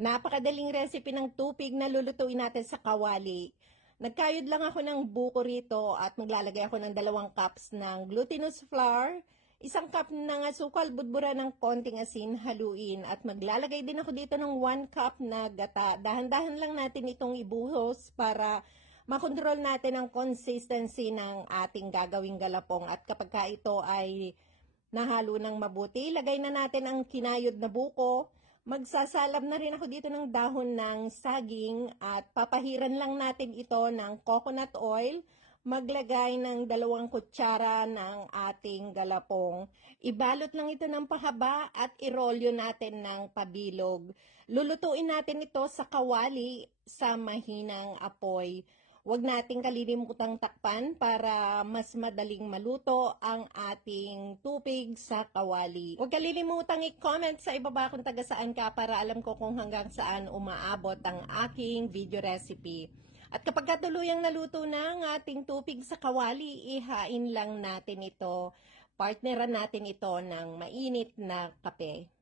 Napakadaling recipe ng tupig na lulutuin natin sa kawali. Nagkayod lang ako ng buko rito at maglalagay ako ng 2 cups ng glutinous flour, 1 cup ng asukal, budbura ng konting asin, haluin at maglalagay din ako dito ng 1 cup na gata. Dahan-dahan lang natin itong ibuhos para makontrol natin ang consistency ng ating gagawing galapong at kapag ito ay nahalo ng mabuti, lagay na natin ang kinayod na buko. Magsasalab na rin ako dito ng dahon ng saging at papahiran lang natin ito ng coconut oil. Maglagay ng 2 kutsara ng ating galapong. Ibalot lang ito ng pahaba at irolyo natin ng pabilog. Lulutuin natin ito sa kawali sa mahinang apoy. Huwag nating kalilimutang takpan para mas madaling maluto ang ating tupig sa kawali. Huwag kalilimutang i-comment sa ibaba kung taga saan ka para alam ko kung hanggang saan umaabot ang aking video recipe. At kapag katuluyang naluto na ang ating tupig sa kawali, ihain lang natin ito. Partneran natin ito ng mainit na kape.